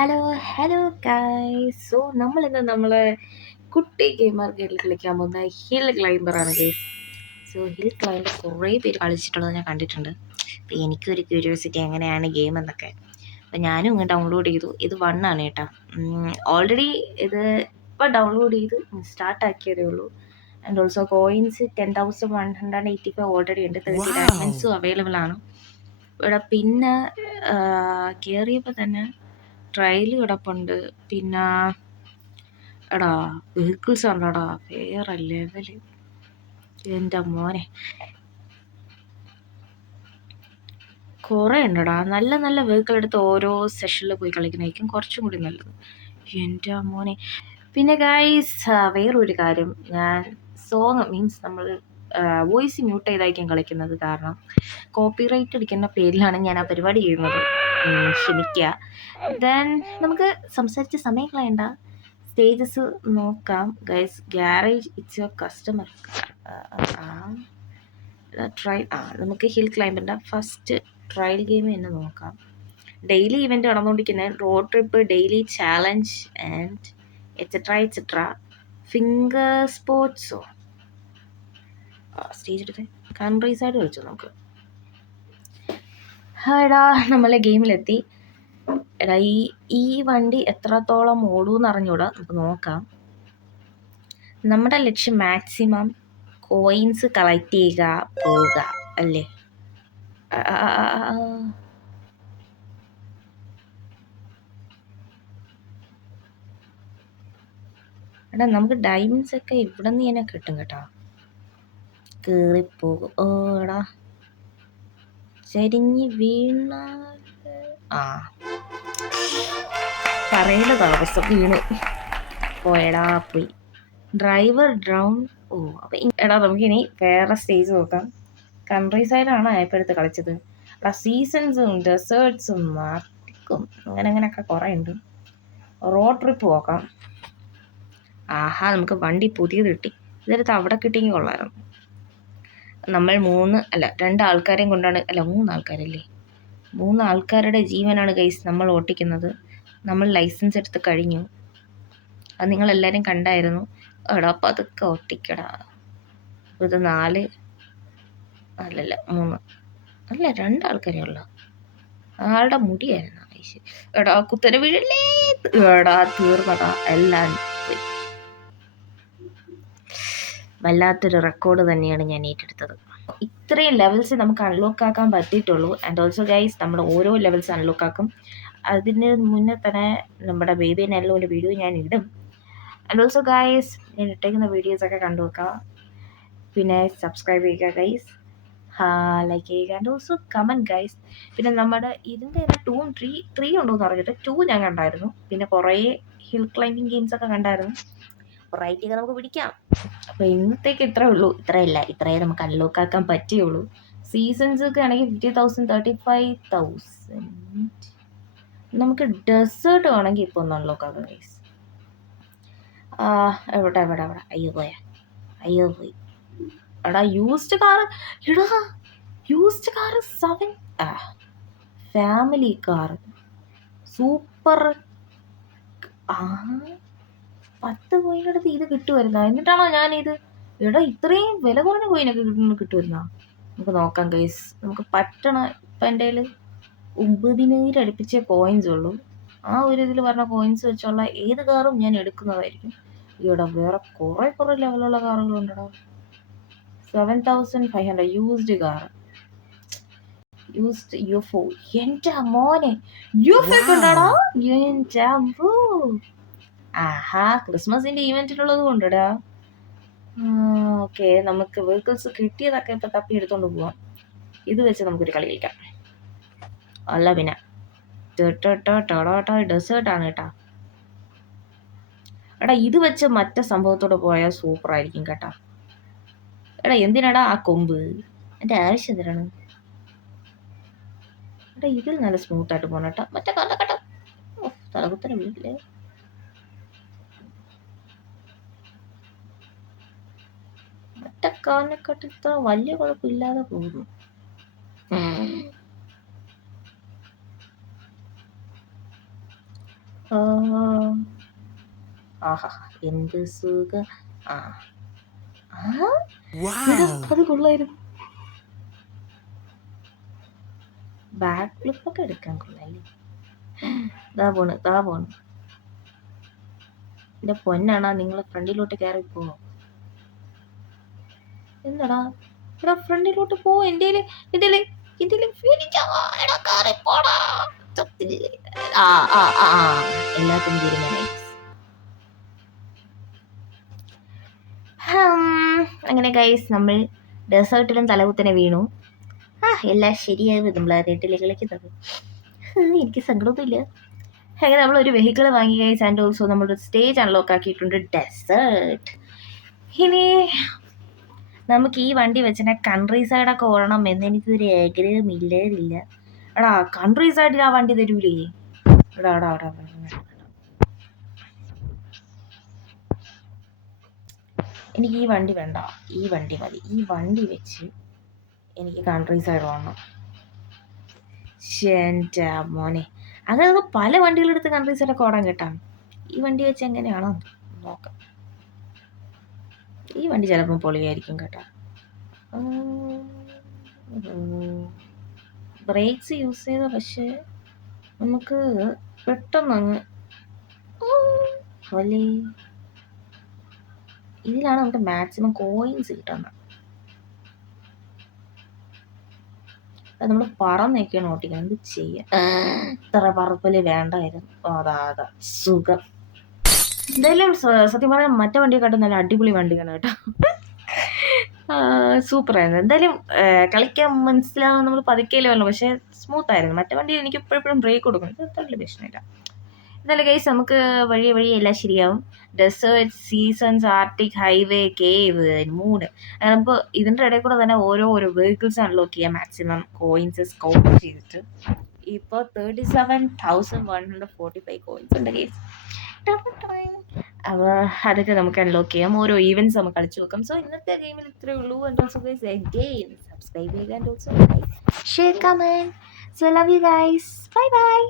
Hello hello guys. So നമ്മൾ കുട്ടി gamer ഗെയിമിൽ കളിക്കാൻ പോകുന്ന ഹിൽ ക്ലൈംബറാണ് ഗൈസ്. സോ ഹിൽ ക്ലൈംബർ കുറേ പേര് കളിച്ചിട്ടുള്ളത് ഞാൻ കണ്ടിട്ടുണ്ട്. അപ്പോൾ എനിക്കൊരു ക്യൂരിയോസിറ്റി എങ്ങനെയാണ് ഗെയിം എന്നൊക്കെ. അപ്പോൾ ഞാനും ഇങ്ങ് ഡൗൺലോഡ് ചെയ്തു. ഇത് 1 ആണ് കേട്ടോ. ഓൾറെഡി ഇത് ഇപ്പോൾ ഡൗൺലോഡ് ചെയ്ത് സ്റ്റാർട്ടാക്കിയതേ ഉള്ളൂ. ആൻഡ് ഓൾസോ കോയിൻസ് 10,185 ഓൾറെഡി ഉണ്ട്. 30 ഡയമണ്ട്സും അവൈലബിൾ ആണ് ഇവിടെ. പിന്നെ കയറിയപ്പോൾ തന്നെ ട്രയൽ കിടപ്പുണ്ട്. പിന്നെ എടാ വെഹിക്കിൾസ് ഉണ്ടടാ, വേറെ ലെവല്. എൻ്റെ മോനെ കുറേ ഉണ്ടടാ. നല്ല നല്ല വെഹിക്കിൾ എടുത്ത് ഓരോ സെഷനിൽ പോയി കളിക്കുന്നതായിരിക്കും കുറച്ചും കൂടി നല്ലത്. എൻ്റെ മോനെ. പിന്നെ ഗൈസ് വേറൊരു കാര്യം, ഞാൻ സോങ് മീൻസ് നമ്മൾ വോയിസ് മ്യൂട്ട് ചെയ്തായിരിക്കും കളിക്കുന്നത്. കാരണം കോപ്പിറൈറ്റ് അടിക്കുന്ന പേരിലാണ് ഞാൻ ആ പരിപാടി ചെയ്യുന്നത്. ക്ഷമിക്കുക. ദെൻ നമുക്ക് സംസാരിച്ച് സമയം കളയണ്ട, സ്റ്റേജസ് നോക്കാം guys. Garage it's your customer. നമുക്ക് ഹിൽ ക്ലൈംബറിൻ്റെ ഫസ്റ്റ് ട്രയൽ ഗെയിം തന്നെ നോക്കാം. ഡെയിലി ഇവൻ്റ് നടന്നുകൊണ്ടിരിക്കുന്നത് road trip, daily challenge and etcetera finger സ്പോർട്സോ. സ്റ്റേജ് എടുത്ത് കൺട്രി സൈഡ് കളിച്ചു നമുക്ക്. എടാ നമ്മളെ ഗെയിമിലെത്തി. എടാ ഈ വണ്ടി എത്രത്തോളം ഓടൂന്ന് അറിഞ്ഞൂടാ, നമുക്ക് നോക്കാം. നമ്മുടെ ലക്ഷ്യം മാക്സിമം കോയിൻസ് കളക്ട് ചെയ്യുക, പോവുക അല്ലേ. എടാ നമുക്ക് ഡയമണ്ട്സ് ഒക്കെ ഇവിടെ നിന്ന് തന്നെ കിട്ടും കേട്ടോ. കയറിപ്പോകും. എടാ ചരിഞ്ഞ് വീണ പറയേണ്ട താമസം വീണു പോയടാ പോയി. Driver drone. അപ്പം എടാ നമുക്കിനി വേറെ സ്റ്റേജ് നോക്കാം. കൺട്രി സൈഡാണ് ഇപ്പോഴത്തെ കളിച്ചത്. എടാ സീസൺസും ഡെസേർട്ട്സും മാർട്ടിക്കും അങ്ങനെയൊക്കെ കുറേ ഉണ്ട്. റോഡ് ട്രിപ്പ് നോക്കാം. നമുക്ക് വണ്ടി പുതിയത് കിട്ടി. ഇതെടുത്ത് അവിടെ കിട്ടിയെങ്കിൽ കൊള്ളായിരുന്നു. നമ്മൾ 2 ആൾക്കാരെയും കൊണ്ടാണ്, 3 ആൾക്കാരല്ലേ, 3 ആൾക്കാരുടെ ജീവനാണ് ഗൈസ് നമ്മൾ ഓട്ടിക്കുന്നത്. നമ്മൾ ലൈസൻസ് എടുത്ത് കഴിഞ്ഞു. അത് നിങ്ങളെല്ലാവരും കണ്ടായിരുന്നു. എടാ പതുക്കെ ഓട്ടിക്കടാ. ഇത് 4 3 2 ആൾക്കാരേ ഉള്ളു. ആളുടെ മുടിയായിരുന്നു. എടാ കുത്തനെ വീഴല്ലേ. എടാ തീർന്നടാ, എല്ലാം പോയി. വല്ലാത്തൊരു റെക്കോർഡ് തന്നെയാണ് ഞാൻ ഏറ്റെടുത്തത്. ഇത്രയും ലെവൽസ് നമുക്ക് അൺലോക്ക് ആക്കാൻ പറ്റിയിട്ടുള്ളൂ. ആൻഡ് ഓൾസോ ഗൈസ് നമ്മൾ ഓരോ ലെവൽസ് അൺലോക്ക് ആക്കും. അതിന് മുന്നേ തന്നെ നമ്മുടെ ബേബി നെല്ലോൻ്റെ വീഡിയോ ഞാൻ ഇടും. ആൻഡ് ഓൾസോ ഗൈസ് ഞാൻ ഇട്ടേക്കുന്ന വീഡിയോസൊക്കെ കണ്ടു വെക്കാം. പിന്നെ സബ്സ്ക്രൈബ് ചെയ്യുക ഗൈസ്, ലൈക്ക് ചെയ്യുക ആൻഡ് ഓൾസോ കമൻറ്റ് ഗൈസ്. പിന്നെ നമ്മുടെ ഇതിൻ്റെ 2 3 ഉണ്ടോയെന്ന് പറഞ്ഞിട്ട് 2 ഞാൻ കണ്ടായിരുന്നു. പിന്നെ കുറേ ഹിൽ ക്ലൈമ്പിങ് ഗെയിംസൊക്കെ കണ്ടായിരുന്നു. റൈറ്റ് ചെയ്ത് നമുക്ക് പിടിക്കാം. അപ്പോൾ ഇന്നത്തേക്ക് ഇത്രേ ഉള്ളൂ. ഇത്രയേ നമുക്ക് അൺലോക്ക് ആക്കാൻ പറ്റുകയുള്ളൂ. സീസൺസ് ഒക്കെ ആണെങ്കിൽ 50,000 35,000. നമുക്ക് ഡെസേർട്ട് വേണമെങ്കിൽ ഇപ്പോൾ ഒന്ന് അൺലോക്ക് ആക്കാം ഗൈസ്. എവിടെ അയ്യോ പോയി. എടാ used car 7 family car super. 10 കോയിനെടുത്ത് ഇത് കിട്ടുമായിരുന്ന. എന്നിട്ടാണോ ഞാനിത്. എടാ ഇത്രയും വില കുറഞ്ഞ കോയിനൊക്കെ കിട്ടുമായിരുന്ന. നമുക്ക് നോക്കാം ഗൈസ്. നമുക്ക് പറ്റണ. ഇപ്പം എൻ്റെ കയ്യിൽ 9,000 അടുപ്പിച്ചേ കോയിൻസ് ഉള്ളൂ. ആ ഒരു ഇതിൽ പറഞ്ഞ കോയിൻസ് വെച്ചുള്ള ഏത് കാറും ഞാൻ എടുക്കുന്നതായിരിക്കും. ഇവിടെ വേറെ കുറേ ലെവലുള്ള കാറുകളുണ്ടടാ. 7,500 യൂസ്ഡ് കാർ. യൂസ്ഡ് യുഫോ. എൻ്റെ മോനെ യുഫോ കൊണ്ടാടാ. എൻ്റെ ക്രിസ്മസിൻ്റെ ഈവൻറ്റിലുള്ളത് കൊണ്ടിടാ. ഓക്കെ, നമുക്ക് വെഹിക്കിൾസ് കിട്ടിയതൊക്കെ ഇപ്പം തപ്പി എടുത്തോണ്ട് പോവാം. ഇത് വെച്ച് നമുക്കൊരു കളി കളിക്കാം. അല്ല പിന്നെ ഡെസേർട്ടാണ് കേട്ടാ. എടാ ഇത് വെച്ച് മറ്റേ സംഭവത്തോടെ പോയാൽ സൂപ്പർ ആയിരിക്കും കേട്ടാ. എടാ എന്തിനാടാ ആ കൊമ്പ്, എൻ്റെ ആവശ്യം എന്തിനാണ്. എടാ ഇതിൽ നല്ല സ്മൂത്തായിട്ട് പോകണം കേട്ടോ. മറ്റേ കണ്ട തലകുത്തനെ വീട്ടിലെ. മറ്റേ കാറിനെക്കാട്ട് ഇത്ര വലിയ കുഴപ്പമില്ലാതെ പോകുന്നു. ആഹാ എന്ത് സുഖ. ആ അത് കൊള്ളായിരുന്നു. ബാക്ക് ഫ്ലിപ്പൊക്കെ എടുക്കാൻ കൊള്ളാല്ലേ. ഇതാ പോണ് എന്റെ പൊന്നാണോ നിങ്ങൾ ഫ്രണ്ടിലോട്ട് കയറി പോണോ? എന്താടാ എടാ ഫ്രണ്ടിലോട്ട് പോ. എന്റേല് എല്ലാത്തിനും തീരുമാനമായി. അങ്ങനെ ഗൈസ് നമ്മൾ ഡെസേർട്ടിലും തലകുത്തനെ വീണു. എല്ലാം ശരിയായത് നമ്മൾ റേറ്റിലേക്ക് കളിക്കുന്നത്. എനിക്ക് സങ്കടമൊന്നുമില്ല. അങ്ങനെ നമ്മളൊരു വെഹിക്കിൾ വാങ്ങി ഗൈസ്. ആൻഡ് ഓൾസോ നമ്മളൊരു സ്റ്റേജ് അൺലോക്ക് ആക്കിയിട്ടുണ്ട്. ഡെസേർട്ട്. ഇനി നമുക്ക് ഈ വണ്ടി വെച്ചിട്ട് കൺട്രി സൈഡൊക്കെ ഓടണം എന്ന് എനിക്കൊരു ആഗ്രഹമില്ല. എടാ കൺട്രി സൈഡിൽ ആ വണ്ടി തരൂലേ? എടാ എനിക്ക് ഈ വണ്ടി വേണ്ട, ഈ വണ്ടി മതി. ഈ വണ്ടി വെച്ച് എനിക്ക് കൺട്രി സൈഡ് ഓടണം. എൻ്റെ മോനെ, അങ്ങനെ പല വണ്ടികളെടുത്ത് കൺട്രി സൈഡൊക്കെ ഓടാൻ കേട്ടാ. ഈ വണ്ടി വെച്ച് എങ്ങനെയാണോ നോക്കാം. ഈ വണ്ടി ചിലപ്പം പൊളിയായിരിക്കും കേട്ടോ. ബ്രേക്സ് യൂസ് ചെയ്ത, പക്ഷേ നമുക്ക് പെട്ടെന്ന് അങ്ങ് ഇതിലാണ് നമുക്ക് മാക്സിമം കോയിൻസ് കിട്ടുന്നത്. അത് നമ്മൾ പറന്നൊക്കെയാണ് ഓട്ടിക്കണം. എന്ത് ചെയ്യാം, ഇത്ര പറപ്പല് വേണ്ടായിരുന്നു. അതാ സുഖം. എന്തായാലും സത്യം പറഞ്ഞാൽ മറ്റേ വണ്ടിയെക്കാട്ടും നല്ല അടിപൊളി വണ്ടിയാണ് കേട്ടോ. സൂപ്പറായിരുന്നു. എന്തായാലും കളിക്കാൻ മനസ്സിലാവും. നമ്മൾ പതുക്കെയല്ലേ വരണം, പക്ഷേ സ്മൂത്ത് ആയിരുന്നു. മറ്റേ വണ്ടിയിൽ എനിക്ക് എപ്പോഴും ബ്രേക്ക് കൊടുക്കണം. ഇത് അത്ര വലിയ പ്രശ്നമില്ല. എന്നാലും ഗൈസ് നമുക്ക് വഴി എല്ലാം ശരിയാവും. Desert, seasons, arctic, highway, cave, mood. അങ്ങനെ നമുക്ക് ഇതിൻ്റെ ഇടയിൽ കൂടെ തന്നെ ഓരോ വെഹിക്കിൾസ് അൺലോക്ക് ചെയ്യാം. മാക്സിമം കോയിൻസ് സ്കൗട്ട് ചെയ്തിട്ട് ഇപ്പോൾ 37,145 കോയിൻസ് ഉണ്ട് ഗൈസ്. അപ്പോൾ അതൊക്കെ നമുക്ക് അൺലോക്ക് ചെയ്യാം. ഓരോ ഈവൻറ്റ്സ് നമുക്ക് കളിച്ചു നോക്കാം. സോ ഇന്നത്തെ ഗെയിമിൽ ഇത്രയേ ഉള്ളൂ. And also guys again subscribe ചെയ്യുക. And also share, comment. So love you guys. Bye by.